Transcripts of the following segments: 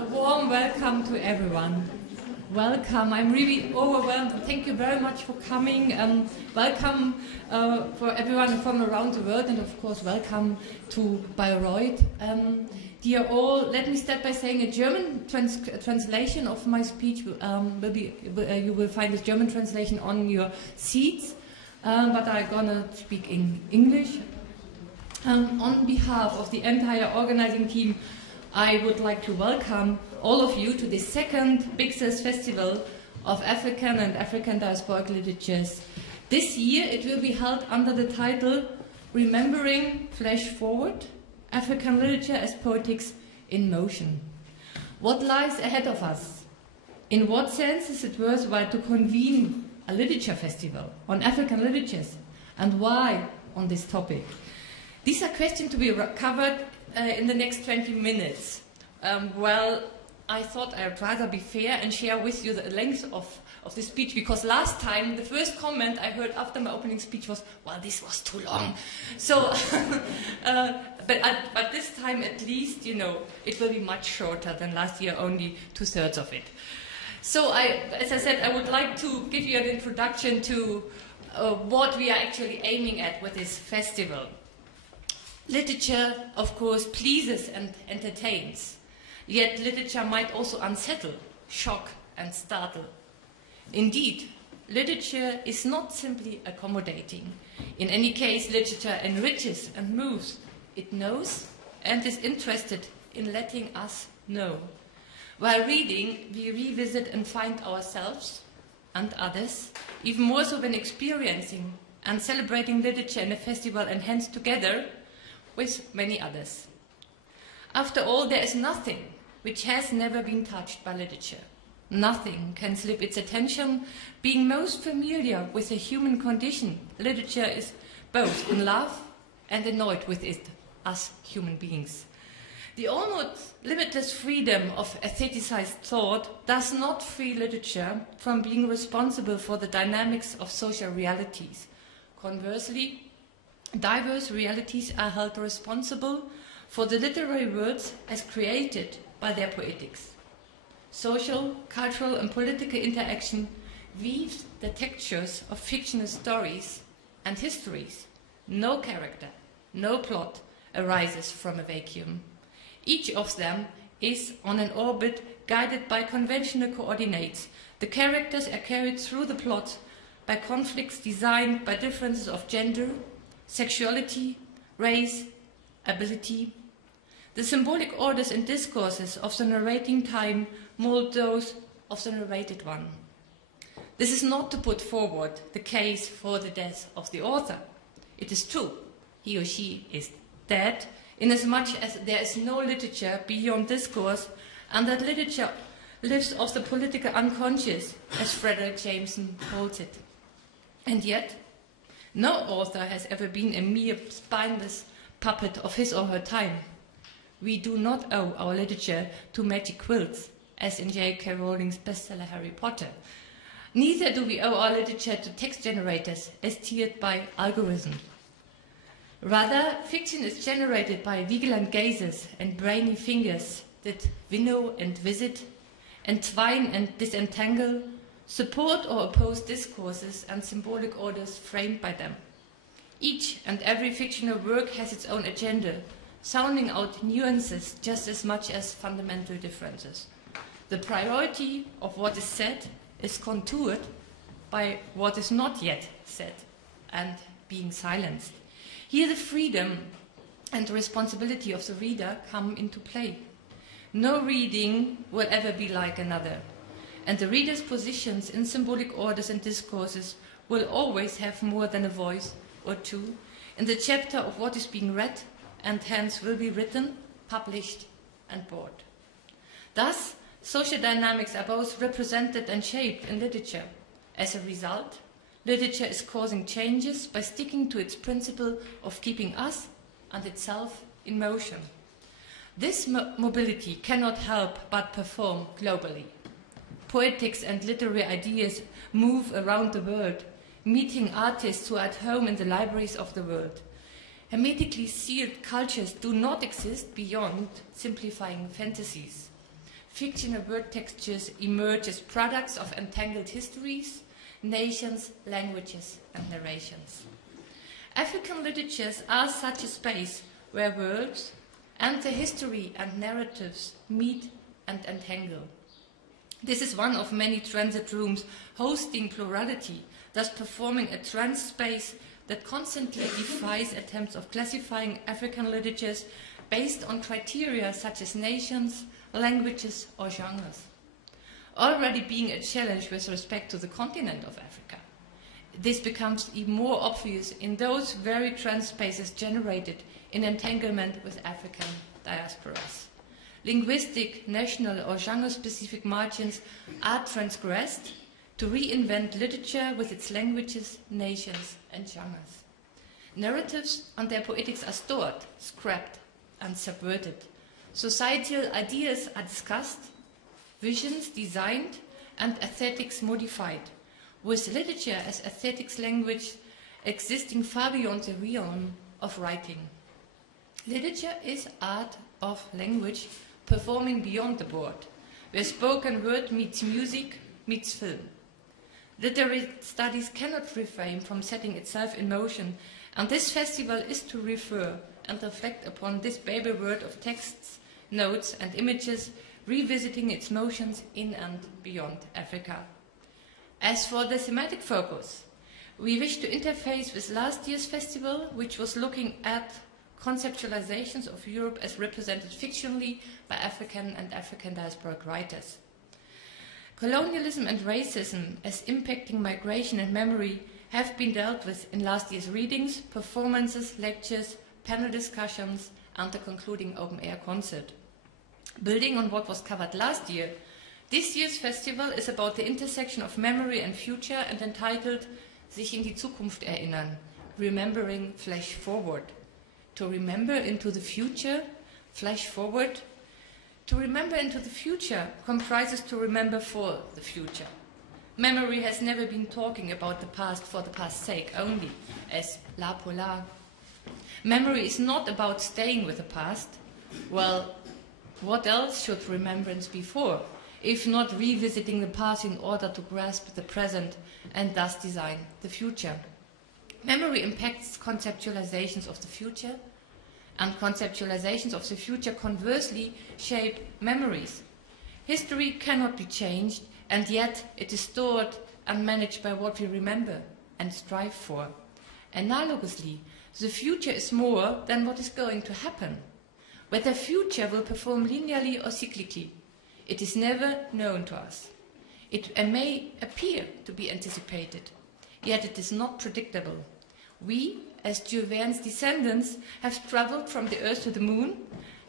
A warm welcome to everyone. Welcome. I'm really overwhelmed. Thank you very much for coming. Welcome for everyone from around the world, and of course, welcome to Bayreuth. Dear all, let me start by saying a German translation of my speech you will find the German translation on your seats, but I'm gonna speak in English. On behalf of the entire organizing team, I would like to welcome all of you to the second biggest festival of African and African diasporic literatures. This year it will be held under the title Remembering Flash Forward, African Literature as Poetics in Motion. What lies ahead of us? In what sense is it worthwhile to convene a literature festival on African literatures, and why on this topic? These are questions to be covered in the next 20 minutes. Well, I thought I'd rather be fair and share with you the length of the speech, because last time the first comment I heard after my opening speech was, well, this was too long. So, but this time at least, you know, it will be much shorter than last year, only 2/3 of it. So, as I said, I would like to give you an introduction to what we are actually aiming at with this festival. Literature, of course, pleases and entertains. Yet literature might also unsettle, shock, and startle. Indeed, literature is not simply accommodating. In any case, literature enriches and moves. It knows and is interested in letting us know. While reading, we revisit and find ourselves and others, even more so when experiencing and celebrating literature in a festival and hence together with many others. After all, there is nothing which has never been touched by literature. Nothing can slip its attention. Being most familiar with the human condition, literature is both in love and annoyed with it, us human beings. The almost limitless freedom of aestheticized thought does not free literature from being responsible for the dynamics of social realities. Conversely, diverse realities are held responsible for the literary worlds as created by their poetics. Social, cultural, and political interaction weaves the textures of fictional stories and histories. No character, no plot arises from a vacuum. Each of them is on an orbit guided by conventional coordinates. The characters are carried through the plot by conflicts designed by differences of gender, sexuality, race, ability. The symbolic orders and discourses of the narrating time mold those of the narrated one. This is not to put forward the case for the death of the author. It is true, he or she is dead, inasmuch as there is no literature beyond discourse, and that literature lives of the political unconscious, as Frederick Jameson holds it. And yet, no author has ever been a mere spineless puppet of his or her time. We do not owe our literature to magic quilts, as in J.K. Rowling's bestseller Harry Potter. Neither do we owe our literature to text generators, as tiered by algorithms. Rather, fiction is generated by vigilant gazes and brainy fingers that winnow and visit, entwine and disentangle, support or oppose discourses and symbolic orders framed by them. Each and every fictional work has its own agenda, sounding out nuances just as much as fundamental differences. The priority of what is said is contoured by what is not yet said and being silenced. Here the freedom and the responsibility of the reader come into play. No reading will ever be like another, and the reader's positions in symbolic orders and discourses will always have more than a voice or two in the chapter of what is being read, and hence will be written, published, and bought. Thus, social dynamics are both represented and shaped in literature. As a result, literature is causing changes by sticking to its principle of keeping us and itself in motion. This mobility cannot help but perform globally. Poetics and literary ideas move around the world, meeting artists who are at home in the libraries of the world. Hermetically sealed cultures do not exist beyond simplifying fantasies. fictional word textures emerge as products of entangled histories, nations, languages, and narrations. African literatures are such a space where words and their history and narratives meet and entangle. This is one of many transit rooms hosting plurality, thus performing a trans space that constantly defies attempts of classifying African literatures based on criteria such as nations, languages, or genres, already being a challenge with respect to the continent of Africa. This becomes even more obvious in those very trans spaces generated in entanglement with African diasporas. Linguistic, national, or genre-specific margins are transgressed to reinvent literature with its languages, nations, and genres. Narratives and their poetics are stored, scrapped, and subverted. Societal ideas are discussed, visions designed, and aesthetics modified, with literature as aesthetics language existing far beyond the realm of writing. Literature is art of language performing beyond the board, where spoken word meets music, meets film. Literary studies cannot refrain from setting itself in motion, and this festival is to refer and reflect upon this baby world of texts, notes, and images, revisiting its motions in and beyond Africa. As for the thematic focus, we wish to interface with last year's festival, which was looking at conceptualizations of Europe as represented fictionally by African and African diasporic writers. Colonialism and racism as impacting migration and memory have been dealt with in last year's readings, performances, lectures, panel discussions, and the concluding open-air concert. Building on what was covered last year, this year's festival is about the intersection of memory and future and entitled Sich in die Zukunft erinnern, Remembering Flash Forward. To remember into the future, flash forward. To remember into the future comprises to remember for the future. Memory has never been talking about the past for the past's sake only, as la pour la. Memory is not about staying with the past. Well, what else should remembrance be for, if not revisiting the past in order to grasp the present and thus design the future? Memory impacts conceptualizations of the future, and conceptualizations of the future conversely shape memories. History cannot be changed, and yet it is stored and managed by what we remember and strive for. Analogously, the future is more than what is going to happen. Whether future will perform linearly or cyclically, it is never known to us. It may appear to be anticipated, yet it is not predictable. We, as Day1's descendants, have traveled from the Earth to the Moon,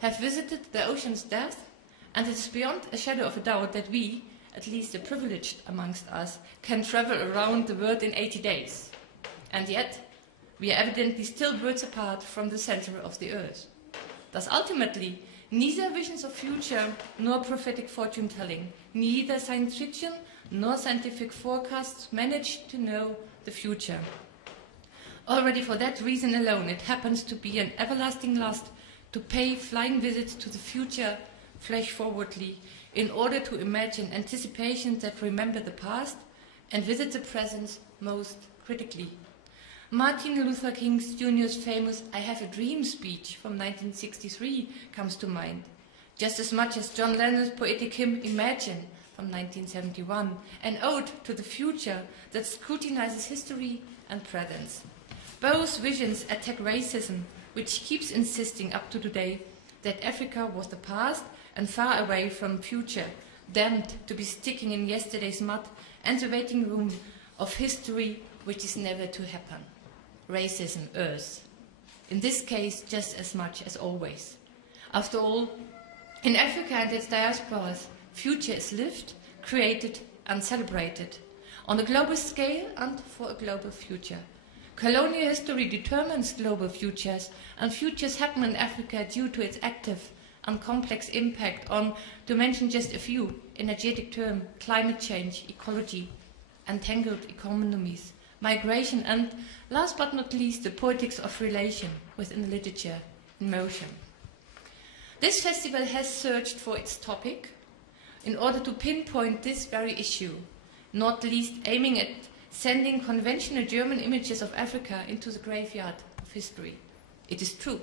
have visited the ocean's depth, and it is beyond a shadow of a doubt that we, at least the privileged amongst us, can travel around the world in 80 days. And yet, we are evidently still worlds apart from the center of the Earth. Thus, ultimately, neither visions of future nor prophetic fortune-telling, neither science fiction nor scientific forecasts manage to know the future. Already for that reason alone, it happens to be an everlasting lust to pay flying visits to the future flash-forwardly in order to imagine anticipations that remember the past and visit the present most critically. Martin Luther King Jr.'s famous I Have a Dream speech from 1963 comes to mind, just as much as John Lennon's poetic hymn Imagine from 1971, an ode to the future that scrutinizes history and presence. Both visions attack racism, which keeps insisting up to today that Africa was the past and far away from future, damned to be sticking in yesterday's mud and the waiting room of history which is never to happen. Racism errs. In this case, just as much as always. After all, in Africa and its diasporas, future is lived, created and celebrated on a global scale and for a global future. Colonial history determines global futures, and futures happen in Africa due to its active and complex impact on, to mention just a few, energetic terms, climate change, ecology, entangled economies, migration, and, last but not least, the politics of relation within literature in motion. This festival has searched for its topic, in order to pinpoint this very issue, not least aiming at sending conventional German images of Africa into the graveyard of history. It is true.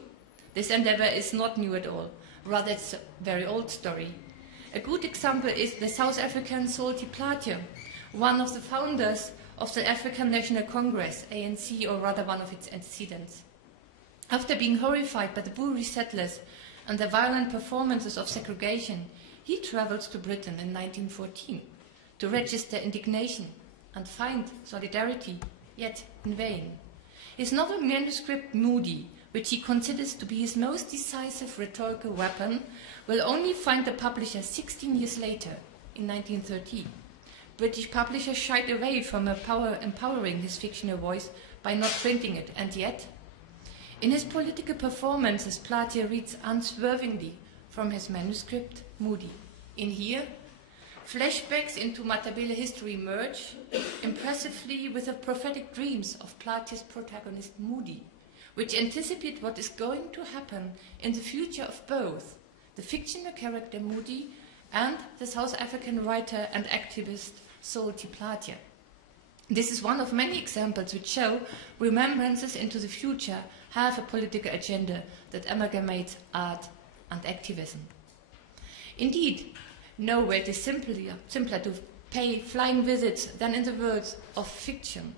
This endeavor is not new at all. Rather, it's a very old story. A good example is the South African Salty Plaatje, one of the founders of the African National Congress, ANC, or rather one of its antecedents. After being horrified by the Boer settlers and their violent performances of segregation, he traveled to Britain in 1914 to register indignation and find solidarity, yet in vain. His novel manuscript Moody, which he considers to be his most decisive rhetorical weapon, will only find the publisher 16 years later, in 1913. British publishers shied away from empowering his fictional voice by not printing it, and yet, in his political performances, Plaatje reads unswervingly from his manuscript Moody. In here, flashbacks into Matabele history merge impressively with the prophetic dreams of Plaatje's protagonist Moody, which anticipate what is going to happen in the future of both the fictional character Moody and the South African writer and activist Salty Plaatje. This is one of many examples which show remembrances into the future have a political agenda that amalgamates art and activism. Indeed, nowhere it is simpler to pay flying visits than in the world of fiction.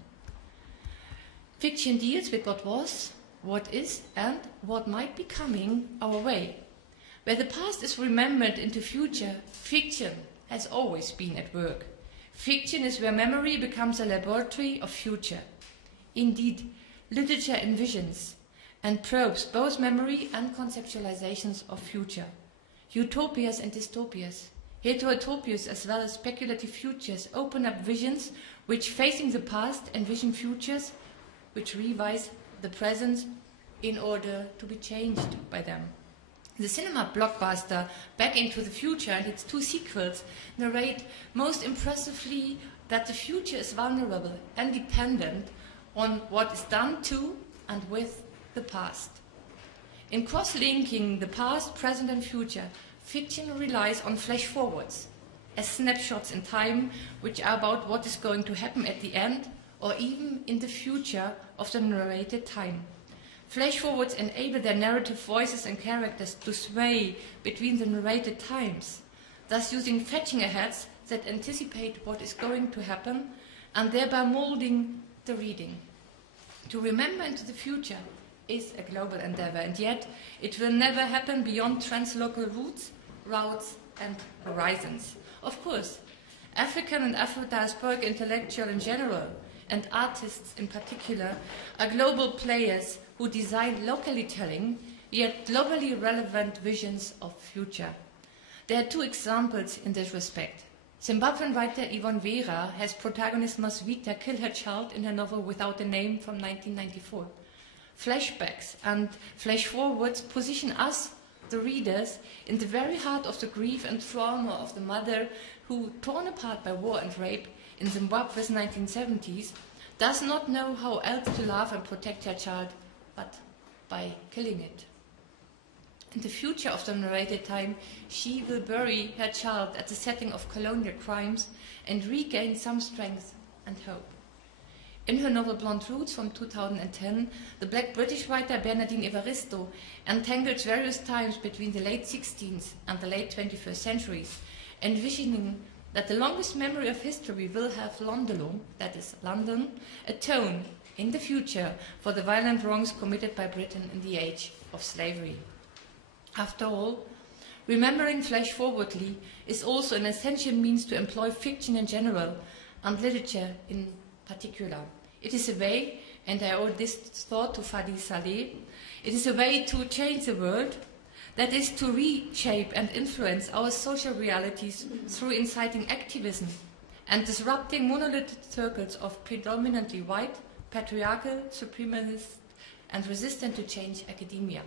Fiction deals with what was, what is, and what might be coming our way. Where the past is remembered into future, fiction has always been at work. Fiction is where memory becomes a laboratory of future. Indeed, literature envisions and probes both memory and conceptualizations of future. Utopias and dystopias, heterotopias as well as speculative futures open up visions which, facing the past, envision futures which revise the present in order to be changed by them. The cinema blockbuster Back into the Future and its two sequels narrate most impressively that the future is vulnerable and dependent on what is done to and with the past. In cross-linking the past, present and future, fiction relies on flash-forwards as snapshots in time which are about what is going to happen at the end or even in the future of the narrated time. Flash-forwards enable their narrative voices and characters to sway between the narrated times, thus using fetching aheads that anticipate what is going to happen and thereby molding the reading. To remember into the future is a global endeavor, and yet it will never happen beyond translocal routes and horizons. Of course, African and Afro-diasporic intellectuals in general and artists in particular are global players who design locally telling, yet globally relevant visions of future. There are two examples in this respect. Zimbabwean writer Yvonne Vera has protagonist Maswita kill her child in her novel Without a Name from 1994. Flashbacks and flash-forwards position us, the readers, in the very heart of the grief and trauma of the mother who, torn apart by war and rape in Zimbabwe's 1970s, does not know how else to love and protect her child but by killing it. In the future of the narrated time, she will bury her child at the setting of colonial crimes and regain some strength and hope. In her novel Blonde Roots from 2010, the black British writer Bernardine Evaristo entangles various times between the late 16th and the late 21st centuries, envisioning that the longest memory of history will have Londelong, that is London, atone in the future for the violent wrongs committed by Britain in the age of slavery. After all, remembering flash-forwardly is also an essential means to employ fiction in general and literature in particular. It is a way, and I owe this thought to Fadi Saleh, it is a way to change the world, that is to reshape and influence our social realities through inciting activism and disrupting monolithic circles of predominantly white, patriarchal, supremacist and resistant to change academia.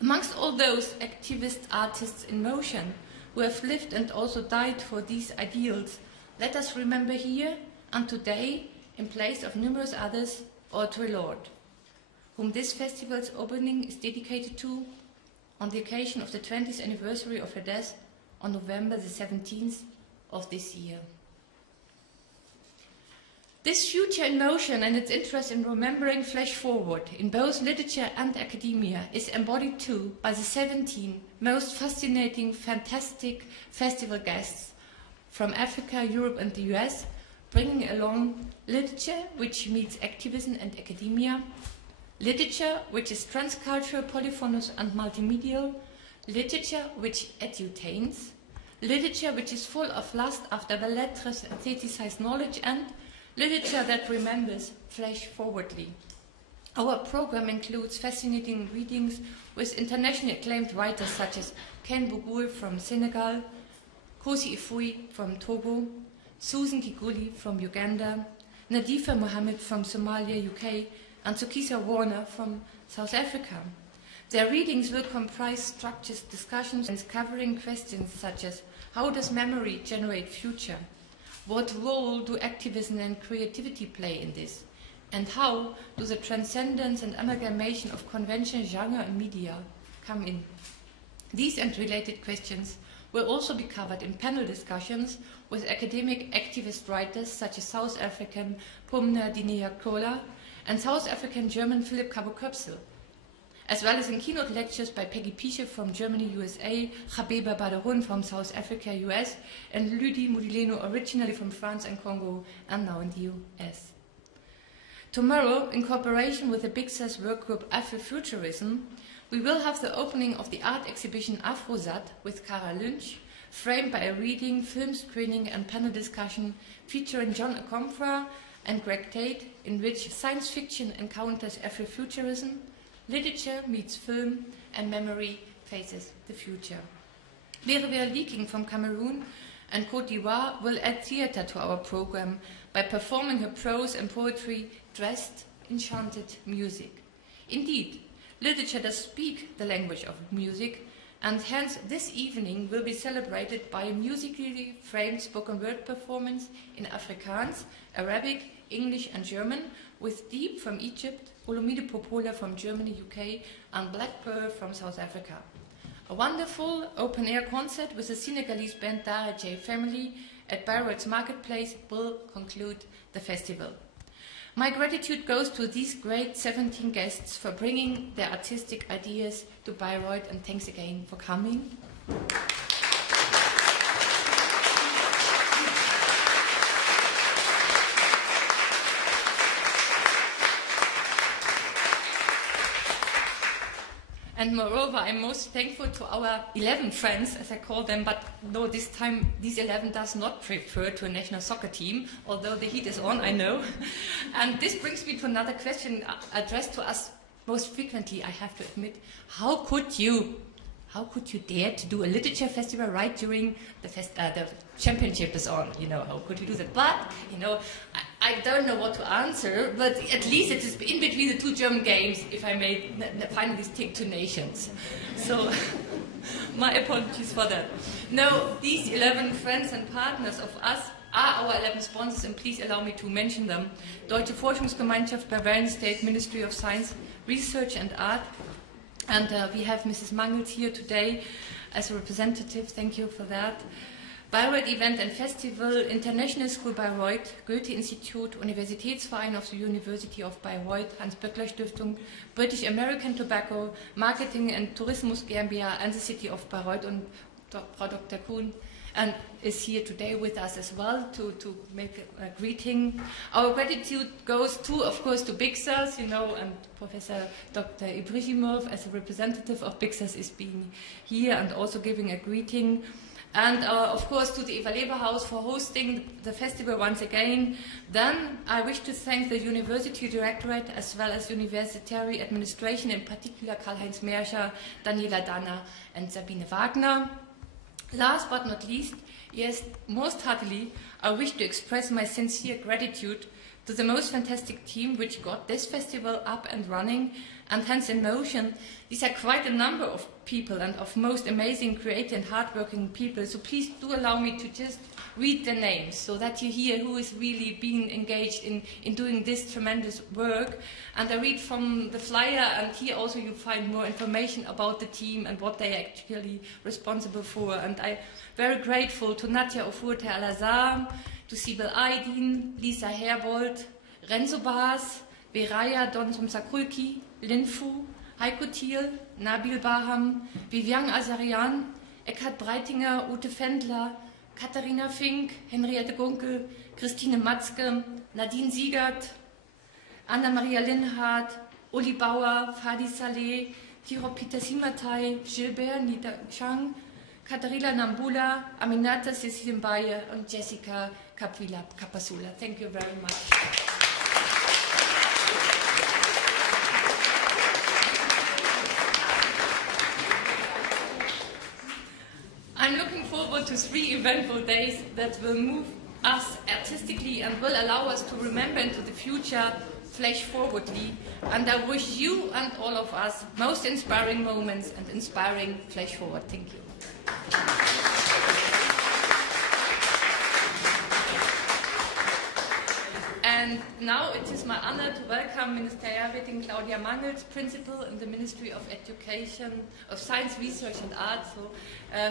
Amongst all those activist artists in motion who have lived and also died for these ideals, let us remember here and today, in place of numerous others, Audre Lorde, whom this festival's opening is dedicated to on the occasion of the 20th anniversary of her death on November the 17th of this year. This future in motion and its interest in remembering flash forward in both literature and academia is embodied too by the 17 most fascinating, fantastic festival guests from Africa, Europe and the US, bringing along literature which meets activism and academia, literature which is transcultural, polyphonous and multimedial, literature which edutains, literature which is full of lust after belles lettres and aestheticized knowledge, and literature that remembers flash forwardly. Our program includes fascinating readings with internationally acclaimed writers such as Ken Bougour from Senegal, Kosi Ifui from Togo, Susan Kiguli from Uganda, Nadifa Mohammed from Somalia, UK, and Tsukisa Warner from South Africa. Their readings will comprise structured discussions covering questions such as how does memory generate future? What role do activism and creativity play in this? And how do the transcendence and amalgamation of conventional genre and media come in? These and related questions will also be covered in panel discussions with academic activist writers such as South African Pumna Dinea-Kola and South African German Philip Kabo-Köpsel, as well as in keynote lectures by Peggy Piche from Germany, USA, Khabeba Badarun from South Africa, US, and Ludi Mudileno, originally from France and Congo, and now in the US. Tomorrow, in cooperation with the Big Sus workgroup Afrofuturism, we will have the opening of the art exhibition Afrosat with Cara Lynch, framed by a reading, film screening and panel discussion featuring John Akomfra and Greg Tate, in which science fiction encounters Afrofuturism, literature meets film, and memory faces the future. Vera Leaking from Cameroon and Côte d'Ivoire will add theatre to our program by performing her prose and poetry dressed in chanted music. Indeed, literature does speak the language of music, and hence this evening will be celebrated by a musically framed spoken word performance in Afrikaans, Arabic, English and German, with Deep from Egypt, Olomide Popola from Germany, UK, and Black Pearl from South Africa. A wonderful open-air concert with the Senegalese band Dara J Family at Bayreuth's Marketplace will conclude the festival. My gratitude goes to these great 17 guests for bringing their artistic ideas to Bayreuth, and thanks again for coming. And moreover, I'm most thankful to our 11 friends, as I call them, but no, this time these 11 does not refer to a national soccer team, although the heat is on, I know. And this brings me to another question addressed to us most frequently, I have to admit. How could you dare to do a literature festival right during the championship is on? You know, how could you do that? But, you know, I don't know what to answer, but at least it is in between the two German games, if I may finally stick to nations. So, my apologies for that. No, these 11 friends and partners of us are our 11 sponsors, and please allow me to mention them. Deutsche Forschungsgemeinschaft, Bavarian State Ministry of Science, Research and Art. And we have Mrs. Mangels here today as a representative. Thank you for that. Bayreuth Event and Festival, International School Bayreuth, Goethe-Institut, Universitätsverein of the University of Bayreuth, Hans-Böckler-Stiftung, British American Tobacco, Marketing and Tourismus GmbH, and the City of Bayreuth. And Frau Dr. Kuhn is here today with us as well to make a greeting. Our gratitude goes to, of course, to Big Sus, you know, and Professor Dr. Ibrahimov, as a representative of Big Sus, is being here and also giving a greeting. And of course to the Eva Leberhaus for hosting the festival once again. Then I wish to thank the University Directorate as well as University Administration, in particular Karl-Heinz Merscher, Daniela Danner and Sabine Wagner. Last but not least, yes, most heartily, I wish to express my sincere gratitude to the most fantastic team which got this festival up and running and hence in motion. These are quite a number of people and of most amazing, creative and hardworking people. So please do allow me to just read the names so that you hear who is really being engaged in doing this tremendous work. And I read from the flyer, and here also you find more information about the team and what they are actually responsible for. And I'm very grateful to Nadja Ofurte Al-Azam, to Sibel Aydin, Lisa Herbold, Renzo Baas, Beraya Donsom Sakulki, Lin Fu, Heiko Thiel, Nabil Baham, Vivian Azarian, Eckhard Breitinger, Ute Fendler, Katharina Fink, Henriette Gunkel, Christine Matzke, Nadine Siegert, Anna-Maria Linhardt, Uli Bauer, Fadi Saleh, Tiro Peter Simatay, Gilbert Nita Chang, Katharina Nambula, Aminata Sessimbaye und Jessica Kapila Kapasula. Thank you very much. I'm looking forward to 3 eventful days that will move us artistically and will allow us to remember into the future flash forwardly. And I wish you and all of us most inspiring moments and inspiring flash forward. Thank you. And now it is my honor to welcome Ministerierätin Claudia Mangels, Principal in the Ministry of Education, of Science, Research and Art,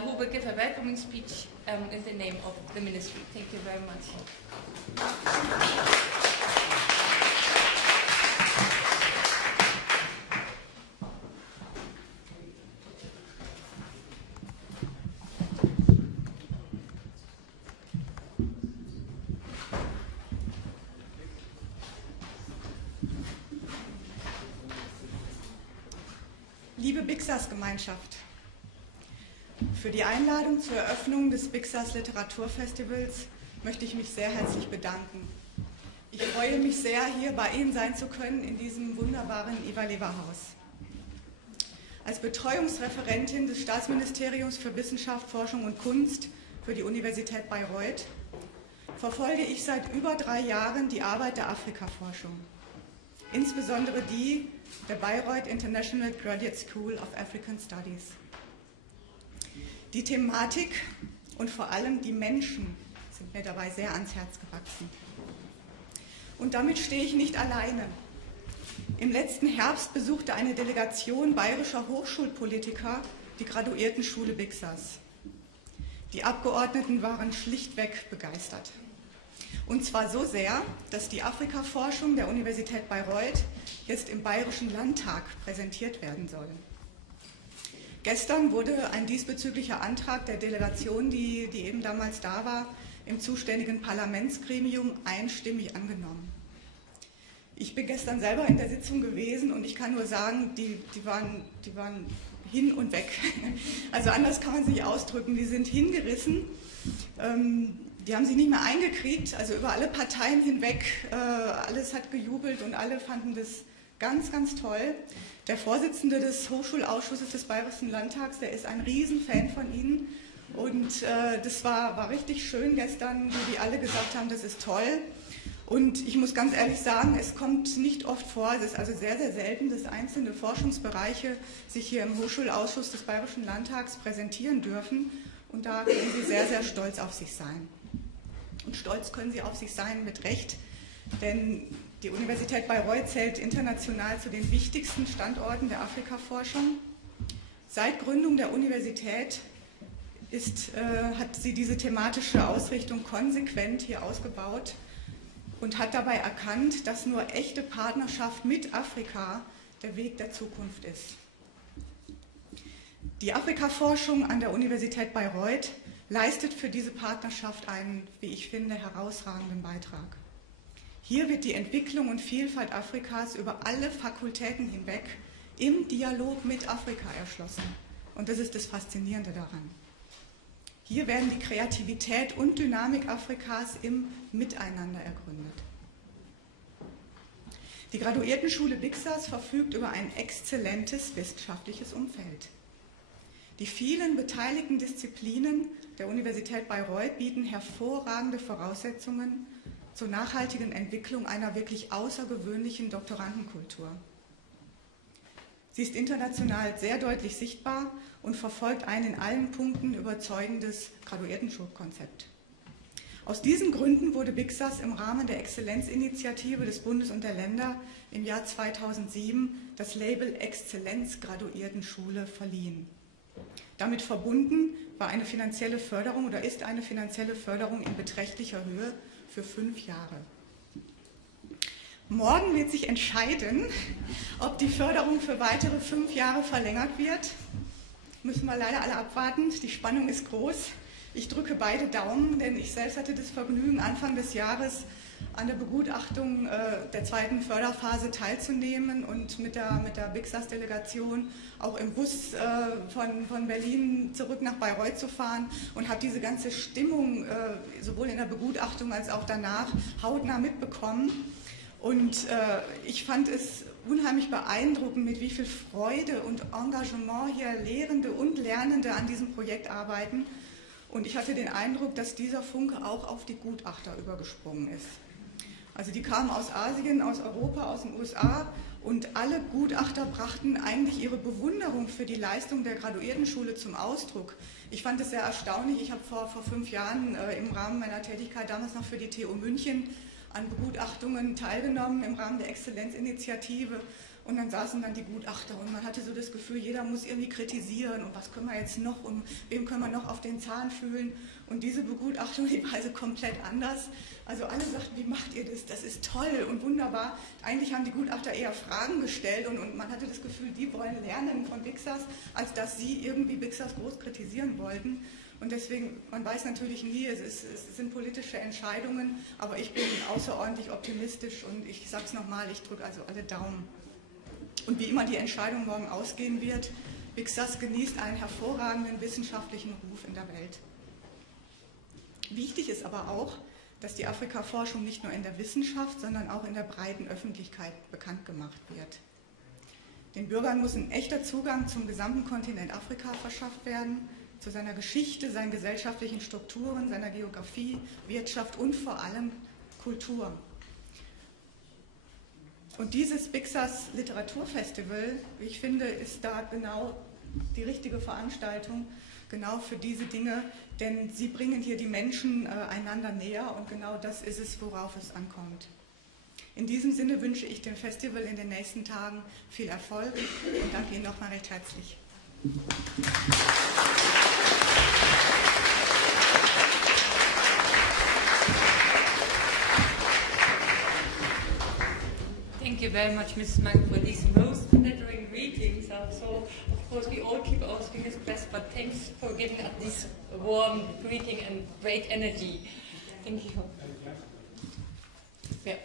who will give a welcoming speech in the name of the Ministry. Thank you very much. Liebe Bixas-Gemeinschaft, für die Einladung zur Eröffnung des Bixas Literaturfestivals möchte ich mich sehr herzlich bedanken. Ich freue mich sehr, hier bei Ihnen sein zu können in diesem wunderbaren Iva-Lever-Haus. Als Betreuungsreferentin des Staatsministeriums für Wissenschaft, Forschung und Kunst für die Universität Bayreuth verfolge ich seit über 3 Jahren die Arbeit der Afrikaforschung, insbesondere die der Bayreuth International Graduate School of African Studies. Die Thematik und vor allem die Menschen sind mir dabei sehr ans Herz gewachsen. Und damit stehe ich nicht alleine. Im letzten Herbst besuchte eine Delegation bayerischer Hochschulpolitiker die Graduiertenschule Bixas. Die Abgeordneten waren schlichtweg begeistert. Und zwar so sehr, dass die Afrikaforschung der Universität Bayreuth jetzt im Bayerischen Landtag präsentiert werden soll. Gestern wurde ein diesbezüglicher Antrag der Delegation, die eben damals da war, im zuständigen Parlamentsgremium einstimmig angenommen. Ich bin gestern selber in der Sitzung gewesen und ich kann nur sagen, die waren hin und weg. Also anders kann man es nicht ausdrücken. Die sind hingerissen. Die haben sich nicht mehr eingekriegt, also über alle Parteien hinweg, alles hat gejubelt und alle fanden das ganz, ganz toll. Der Vorsitzende des Hochschulausschusses des Bayerischen Landtags, der ist ein Riesenfan von Ihnen und das war richtig schön gestern, wie die alle gesagt haben, das ist toll. Und ich muss ganz ehrlich sagen, es kommt nicht oft vor, es ist also sehr, sehr selten, dass einzelne Forschungsbereiche sich hier im Hochschulausschuss des Bayerischen Landtags präsentieren dürfen und da können Sie sehr, sehr stolz auf sich sein. Und stolz können Sie auf sich sein mit Recht, denn die Universität Bayreuth zählt international zu den wichtigsten Standorten der Afrikaforschung. Seit Gründung der Universität hat sie diese thematische Ausrichtung konsequent hier ausgebaut und hat dabei erkannt, dass nur echte Partnerschaft mit Afrika der Weg der Zukunft ist. Die Afrikaforschung an der Universität Bayreuth leistet für diese Partnerschaft einen, wie ich finde, herausragenden Beitrag. Hier wird die Entwicklung und Vielfalt Afrikas über alle Fakultäten hinweg im Dialog mit Afrika erschlossen. Und das ist das Faszinierende daran. Hier werden die Kreativität und Dynamik Afrikas im Miteinander ergründet. Die Graduiertenschule Bixas verfügt über ein exzellentes wissenschaftliches Umfeld. Die vielen beteiligten Disziplinen der Universität Bayreuth bieten hervorragende Voraussetzungen zur nachhaltigen Entwicklung einer wirklich außergewöhnlichen Doktorandenkultur. Sie ist international sehr deutlich sichtbar und verfolgt ein in allen Punkten überzeugendes Graduiertenschulkonzept. Aus diesen Gründen wurde BIXAS im Rahmen der Exzellenzinitiative des Bundes und der Länder im Jahr 2007 das Label Exzellenz-Graduiertenschule verliehen. Damit verbunden war eine finanzielle Förderung oder ist eine finanzielle Förderung in beträchtlicher Höhe für 5 Jahre. Morgen wird sich entscheiden, ob die Förderung für weitere 5 Jahre verlängert wird. Müssen wir leider alle abwarten, die Spannung ist groß. Ich drücke beide Daumen, denn ich selbst hatte das Vergnügen, Anfang des Jahres an der Begutachtung der 2. Förderphase teilzunehmen und mit der BIXAS-Delegation auch im Bus von Berlin zurück nach Bayreuth zu fahren und habe diese ganze Stimmung sowohl in der Begutachtung als auch danach hautnah mitbekommen. Und ich fand es unheimlich beeindruckend, mit wie viel Freude und Engagement hier Lehrende und Lernende an diesem Projekt arbeiten. Und ich hatte den Eindruck, dass dieser Funke auch auf die Gutachter übergesprungen ist. Also die kamen aus Asien, aus Europa, aus den USA und alle Gutachter brachten eigentlich ihre Bewunderung für die Leistung der Graduiertenschule zum Ausdruck. Ich fand es sehr erstaunlich. Ich habe vor 5 Jahren im Rahmen meiner Tätigkeit damals noch für die TU München an Begutachtungen teilgenommen im Rahmen der Exzellenzinitiative. Und dann saßen dann die Gutachter und man hatte so das Gefühl, jeder muss irgendwie kritisieren und was können wir jetzt noch und wem können wir noch auf den Zahn fühlen. Und diese Begutachtung, die war also komplett anders. Also alle sagten, wie macht ihr das? Das ist toll und wunderbar. Eigentlich haben die Gutachter eher Fragen gestellt und man hatte das Gefühl, die wollen lernen von BIXAS, als dass sie irgendwie BIXAS groß kritisieren wollten. Und deswegen, man weiß natürlich nie, es sind politische Entscheidungen, aber ich bin außerordentlich optimistisch und ich sage es nochmal, ich drücke also alle Daumen. Und wie immer die Entscheidung morgen ausgehen wird, BIXAS genießt einen hervorragenden wissenschaftlichen Ruf in der Welt. Wichtig ist aber auch, dass die Afrika-Forschung nicht nur in der Wissenschaft, sondern auch in der breiten Öffentlichkeit bekannt gemacht wird. Den Bürgern muss ein echter Zugang zum gesamten Kontinent Afrika verschafft werden, zu seiner Geschichte, seinen gesellschaftlichen Strukturen, seiner Geografie, Wirtschaft und vor allem Kultur. Und dieses BIXAS Literaturfestival, wie ich finde, ist da genau die richtige Veranstaltung, genau für diese Dinge, denn sie bringen hier die Menschen einander näher und genau das ist es, worauf es ankommt. In diesem Sinne wünsche ich dem Festival in den nächsten Tagen viel Erfolg und danke Ihnen nochmal recht herzlich. Thank you very much, Mrs. Mann, for these most flattering greetings. So, of course, we all keep our fingers pressed, but thanks for giving us this warm greeting and great energy. Thank you. Yeah.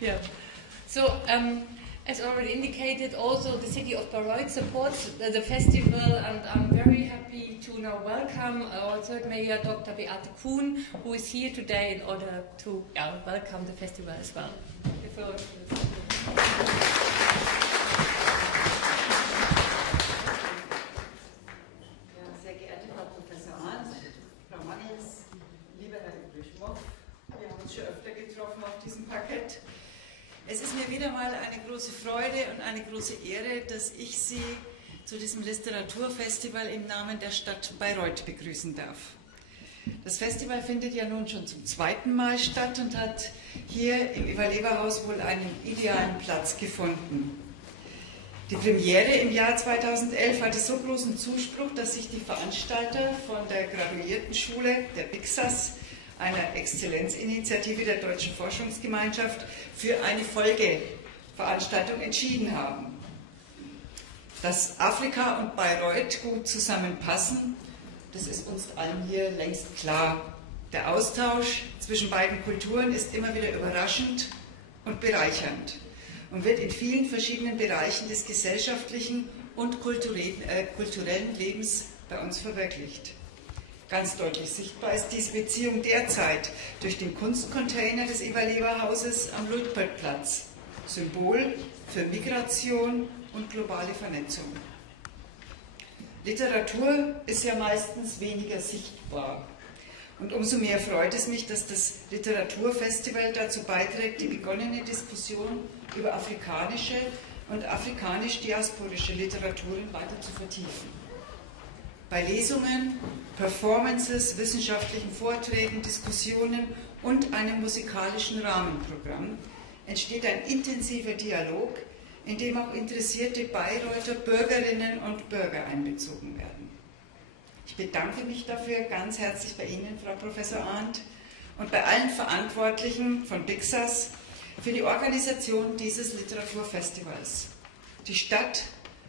Yeah. So, as already indicated, also the city of Bayreuth supports the festival, and I'm very happy to now welcome our third mayor, Dr. Beate Kuhn, who is here today in order to welcome the festival as well. Sehr geehrte Frau Professor Arndt, Frau Mangels, lieber Herr Duschmoff, wir haben uns schon öfter getroffen auf diesem Parkett. Es ist mir wieder mal eine große Freude und eine große Ehre, dass ich Sie zu diesem Literaturfestival im Namen der Stadt Bayreuth begrüßen darf. Das Festival findet ja nun schon zum 2. Mal statt und hat hier im Überleberhaus wohl einen idealen Platz gefunden. Die Premiere im Jahr 2011 hatte so großen Zuspruch, dass sich die Veranstalter von der Graduiertenschule, der BIXAS, einer Exzellenzinitiative der Deutschen Forschungsgemeinschaft, für eine Folgeveranstaltung entschieden haben. Dass Afrika und Bayreuth gut zusammenpassen, das ist uns allen hier längst klar. Der Austausch zwischen beiden Kulturen ist immer wieder überraschend und bereichernd und wird in vielen verschiedenen Bereichen des gesellschaftlichen und kulturellen Lebens bei uns verwirklicht. Ganz deutlich sichtbar ist diese Beziehung derzeit durch den Kunstcontainer des Überleberhauses am Luitpoldplatz, Symbol für Migration und globale Vernetzung. Literatur ist ja meistens weniger sichtbar Und umso mehr freut es mich, dass das Literaturfestival dazu beiträgt, die begonnene Diskussion über afrikanische und afrikanisch-diasporische Literaturen weiter zu vertiefen. Bei Lesungen, Performances, wissenschaftlichen Vorträgen, Diskussionen und einem musikalischen Rahmenprogramm entsteht ein intensiver Dialog, in dem auch interessierte Bayreuther Bürgerinnen und Bürger einbezogen werden. Ich bedanke mich dafür ganz herzlich bei Ihnen, Frau Professor Arndt, und bei allen Verantwortlichen von Bixas für die Organisation dieses Literaturfestivals. Die Stadt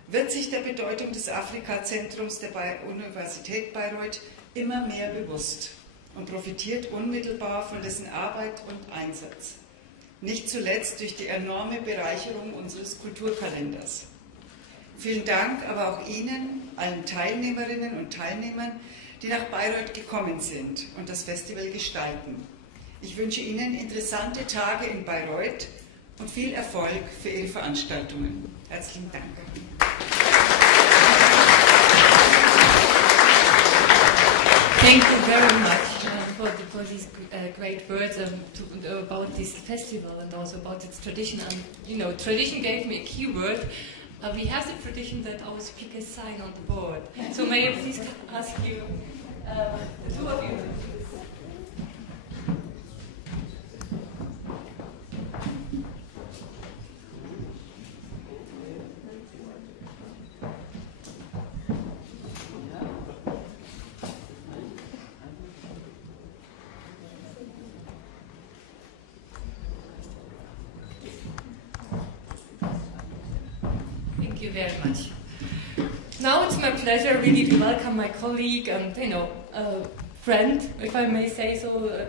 wird sich der Bedeutung des Afrika-Zentrums der Universität Bayreuth immer mehr bewusst und profitiert unmittelbar von dessen Arbeit und Einsatz. Nicht zuletzt durch die enorme Bereicherung unseres Kulturkalenders. Vielen Dank aber auch Ihnen, allen Teilnehmerinnen und Teilnehmern, die nach Bayreuth gekommen sind und das Festival gestalten. Ich wünsche Ihnen interessante Tage in Bayreuth und viel Erfolg für Ihre Veranstaltungen. Herzlichen Dank. Thank you very much for these great words about this festival and also about its tradition. And you know, tradition gave me a key word. We have the tradition that our speakers sign on the board. So may I please ask you, the two of you. Thank you very much. Now it's my pleasure really to welcome my colleague and friend, if I may say so,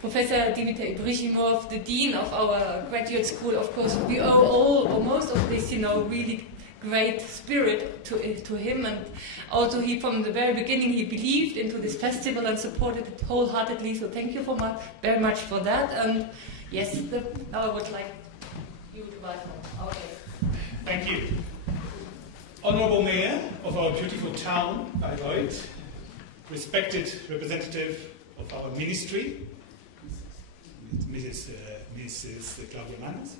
Professor Dimitar Ibrahimov, the Dean of our graduate school. Of course, we owe all or most of this, really great spirit to him, and also he from the very beginning he believed into this festival and supported it wholeheartedly. So thank you very much for that. And yes, now I would like you to welcome our guest. Thank you. Honorable Mayor of our beautiful town, Bayreuth, respected representative of our ministry, Mrs. Claudia Manns,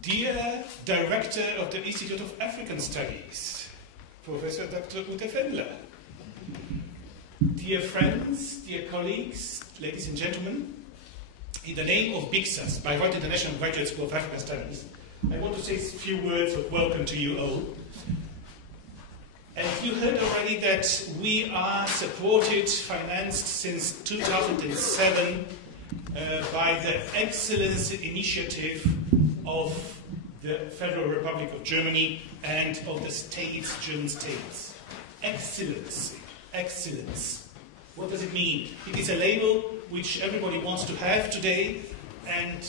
dear Director of the Institute of African Studies, Professor Dr. Ute Fendler, dear friends, dear colleagues, ladies and gentlemen, in the name of BIXAS, Bayreuth International Graduate School of African Studies, I want to say a few words of welcome to you all. And you heard already that we are supported, financed since 2007 by the Excellence Initiative of the Federal Republic of Germany and of the states, German states. Excellence. Excellence. What does it mean? It is a label which everybody wants to have today, and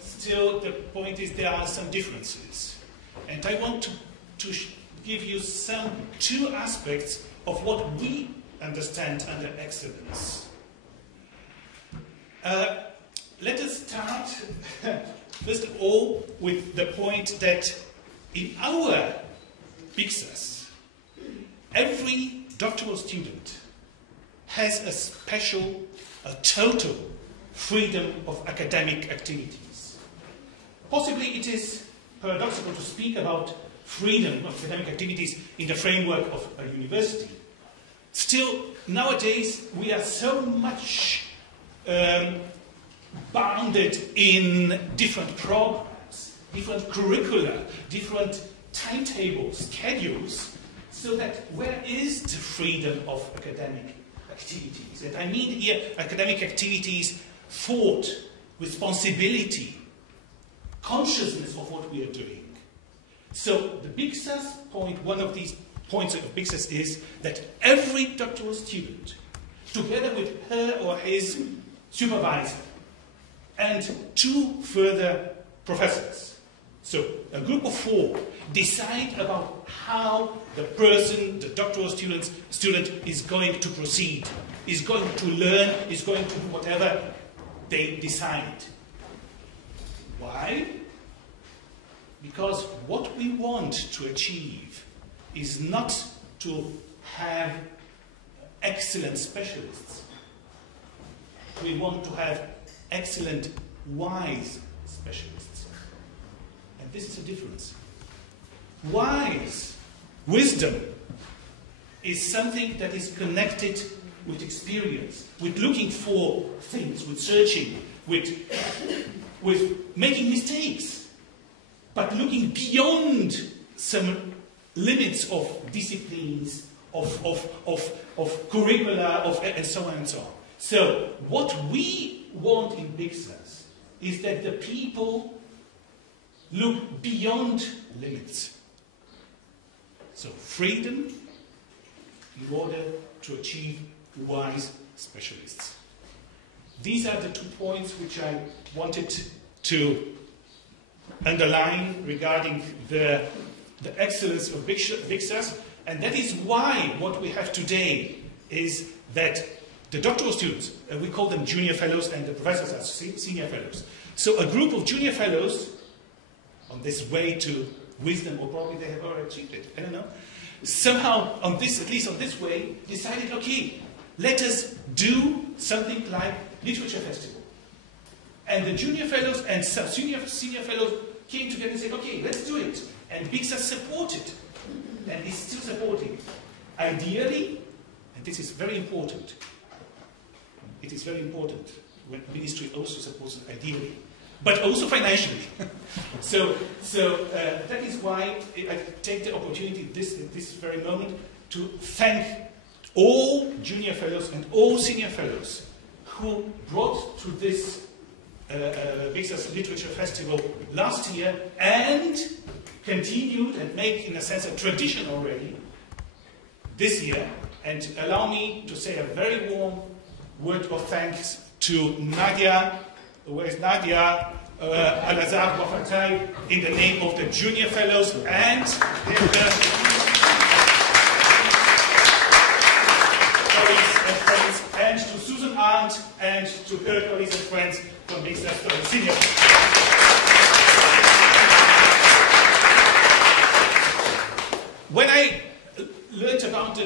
still the point is there are some differences. And I want to give you two aspects of what we understand under excellence. Let us start, first of all, with the point that in our BIXAS, every doctoral student has a total freedom of academic activities. Possibly it is paradoxical to speak about freedom of academic activities in the framework of a university. Still, nowadays, we are so much bounded in different programs, different curricula, different timetables, schedules, so that where is the freedom of academic activities? And I mean here academic activities, thought, responsibility, consciousness of what we are doing. So the BIXAS point, one of these points of BIXAS is that every doctoral student, together with her or his supervisor, and two further professors, so a group of 4, decide about how the person, the doctoral student is going to proceed, is going to learn, is going to do whatever they decide. Why? Because what we want to achieve is not to have excellent specialists. We want to have excellent, wise specialists. And this is a difference. Wise, wisdom, is something that is connected with experience, with looking for things, with searching, with making mistakes, but looking beyond some limits of disciplines, of curricula, and so on and so on. So what we want in Big Sus is that the people look beyond limits. So freedom in order to achieve wise specialists. These are the 2 points which I wanted to underline regarding the excellence of Big Sus, and that is why what we have today is that the doctoral students, we call them junior fellows, and the professors are senior fellows. So a group of junior fellows on this way to wisdom, or probably they have already achieved it, I don't know, somehow on this, at least on this way, decided, okay, let us do something like literature festival. And the junior fellows and some senior fellows came together and said, okay, let's do it. And Big Sus supported, and is still supporting. Ideally, and this is very important, it is very important when ministry also supports it ideally, but also financially. So that is why I take the opportunity this very moment to thank all junior fellows and all senior fellows who brought to this Big Sus Literature Festival last year and continued and make, in a sense, a tradition already this year. And allow me to say a very warm word of thanks to Nadia, where is Nadia, Al-Azhar Wafatai, in the name of the junior fellows and colleagues and friends, and to Susan Arndt and to her colleagues and friends from Big Sus Senior. When I learned about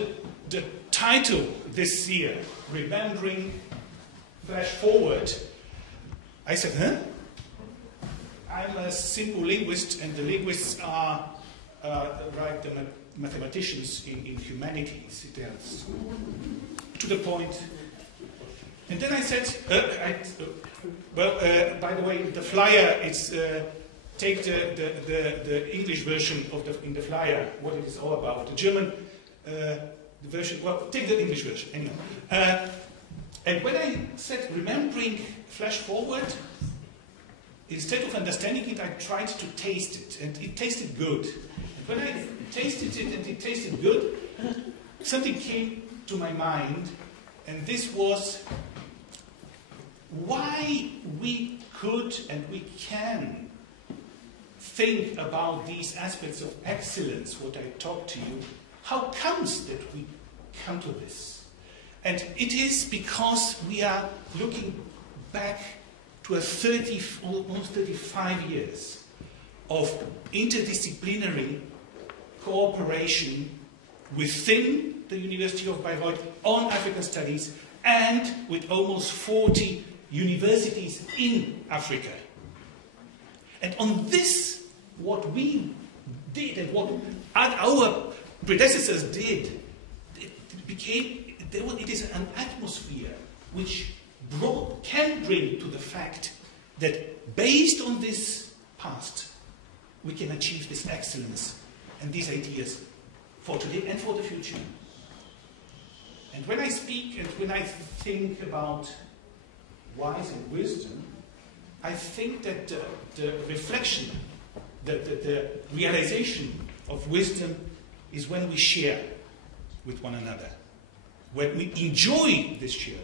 the title this year, Remembering Flash Forward, I said, huh? I'm a simple linguist, and the linguists are like the mathematicians in humanities. They are to the point. And then I said, by the way, the flyer is take the English version of in the flyer, what it is all about. The German version, well, take the English version, anyway. And when I said remembering flash forward, instead of understanding it, I tried to taste it, and it tasted good. And when I tasted it and it tasted good, something came to my mind, and this was why we could and we can think about these aspects of excellence, what I talked to you. How comes that we come to this? And it is because we are looking back to almost 35 years of interdisciplinary cooperation within the University of Bayreuth on African studies and with almost 40 universities in Africa. And on this, what we did and what our predecessors did, it is an atmosphere which can bring to the fact that based on this past, we can achieve this excellence and these ideas for today and for the future. And when I speak and when I think about wise and wisdom, I think that the reflection, the realization of wisdom is when we share with one another, when we enjoy this sharing,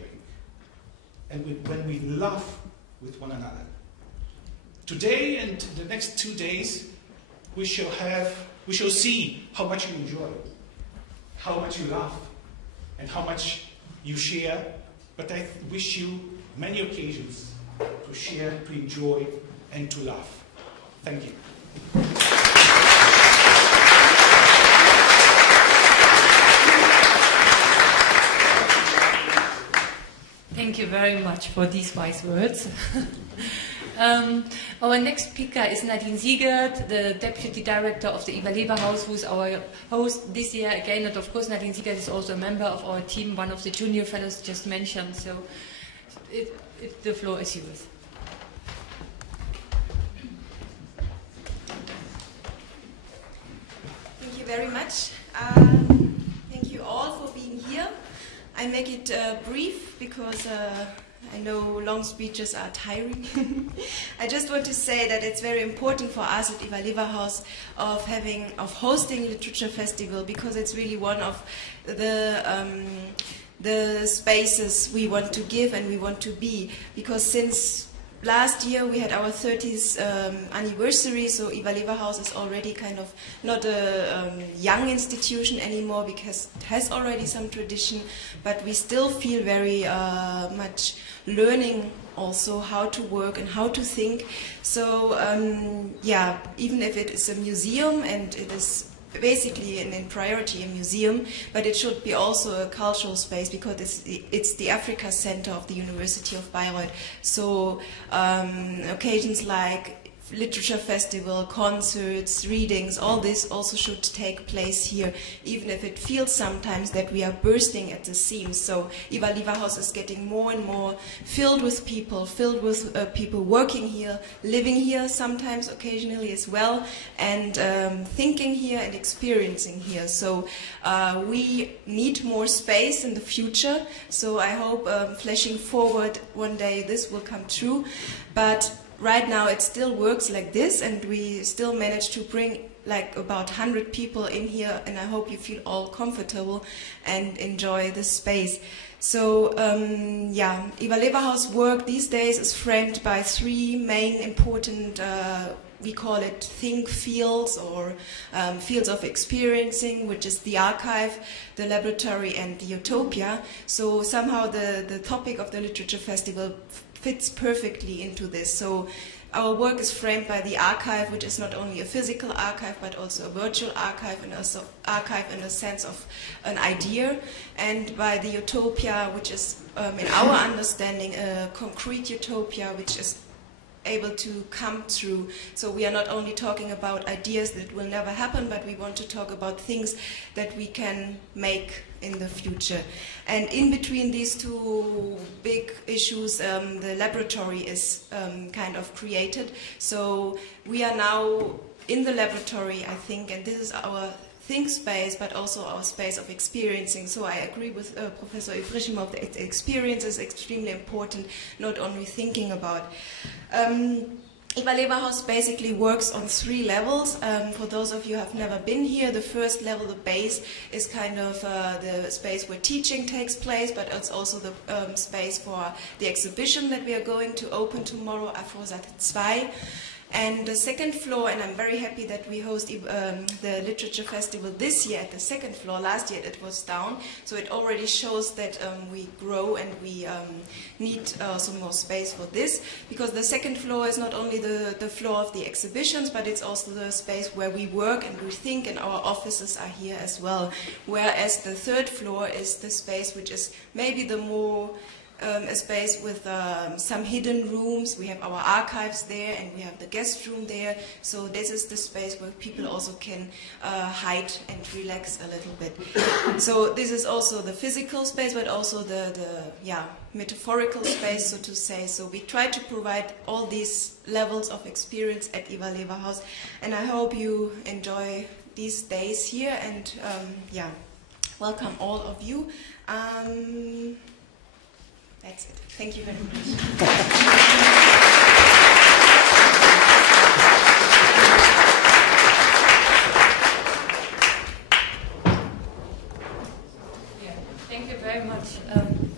and when we laugh with one another. Today and the next 2 days, we shall see how much you enjoy, how much you laugh, and how much you share. But I wish you many occasions to share, to enjoy, and to laugh. Thank you. you very much for these wise words. Our next speaker is Nadine Siegert, the Deputy Director of the Eva Leber House, who is our host this year again. And of course, Nadine Siegert is also a member of our team, one of the junior fellows just mentioned. So the floor is yours. Thank you very much. Thank you all for being here. I make it brief because I know long speeches are tiring. I just want to say that it's very important for us at Eva Leber House of hosting Literature Festival, because it's really one of the spaces we want to give and we want to be. Because since last year we had our 30th anniversary, so Eva Leber House is already kind of not a young institution anymore, because it has already some tradition, but we still feel very much learning also how to work and how to think. So yeah, even if it is a museum and it is basically in priority a museum, but it should be also a cultural space, because it's the Africa Center of the University of Bayreuth. So occasions like Literature Festival, concerts, readings, all this also should take place here, even if it feels sometimes that we are bursting at the seams. So Eva Leber House is getting more and more filled with people working here, living here sometimes, occasionally as well, and thinking here and experiencing here. So we need more space in the future. So I hope flashing forward one day this will come true. But right now it still works like this, and we still manage to bring like about 100 people in here, and I hope you feel all comfortable and enjoy the space. So yeah, Eva Leber House work these days is framed by three main important we call it think fields, or fields of experiencing, which is the archive, the laboratory, and the utopia. So somehow the topic of the Literature Festival fits perfectly into this. So our work is framed by the archive, which is not only a physical archive, but also a virtual archive, and also archive in a sense of an idea, and by the utopia, which is, in our understanding, a concrete utopia, which is able to come true. So we are not only talking about ideas that will never happen, but we want to talk about things that we can make in the future. And in between these two big issues, the laboratory is kind of created. So we are now in the laboratory, I think, and this is our think space, but also our space of experiencing. So I agree with Professor Ibrishimov that experience is extremely important, not only thinking about. Eva Leber House basically works on three levels. For those of you who have never been here, the first level, the base, is kind of the space where teaching takes place, but it's also the space for the exhibition that we are going to open tomorrow, Afrosat 2. And the second floor, and I'm very happy that we host the Literature Festival this year at the second floor. Last year it was down, so it already shows that we grow and we need some more space for this, because the second floor is not only the floor of the exhibitions, but it's also the space where we work and we think, and our offices are here as well. Whereas the third floor is the space which is maybe the more a space with some hidden rooms. We have our archives there, and we have the guest room there. So this is the space where people also can hide and relax a little bit. So this is also the physical space, but also the metaphorical space, so to say. So we try to provide all these levels of experience at Eva Leber House, and I hope you enjoy these days here, and welcome all of you. That's it. Thank you very much. Thank you very much,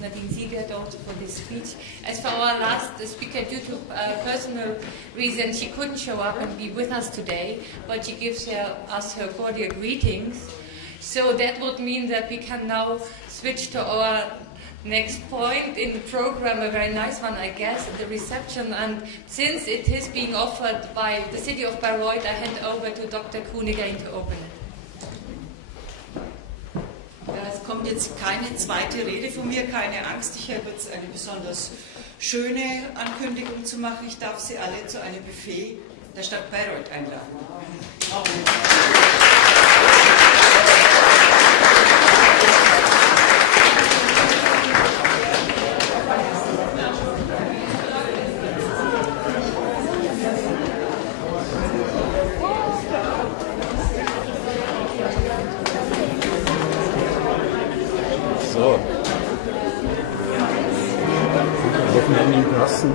Nadine Siegert, also for this speech. As for our last speaker, due to personal reasons, she couldn't show up and be with us today, but she gives us her cordial greetings. So that would mean that we can now switch to our next point in the program, a very nice one, I guess, the reception. And since it is being offered by the city of Bayreuth, I hand over to Dr. Kuhn again to open it. Ja, es kommt jetzt keine zweite Rede von mir, keine Angst. Ich habe jetzt eine besonders schöne Ankündigung zu machen. Ich darf Sie alle zu einem Buffet der Stadt Bayreuth einladen. So. Wochenende in Kassen.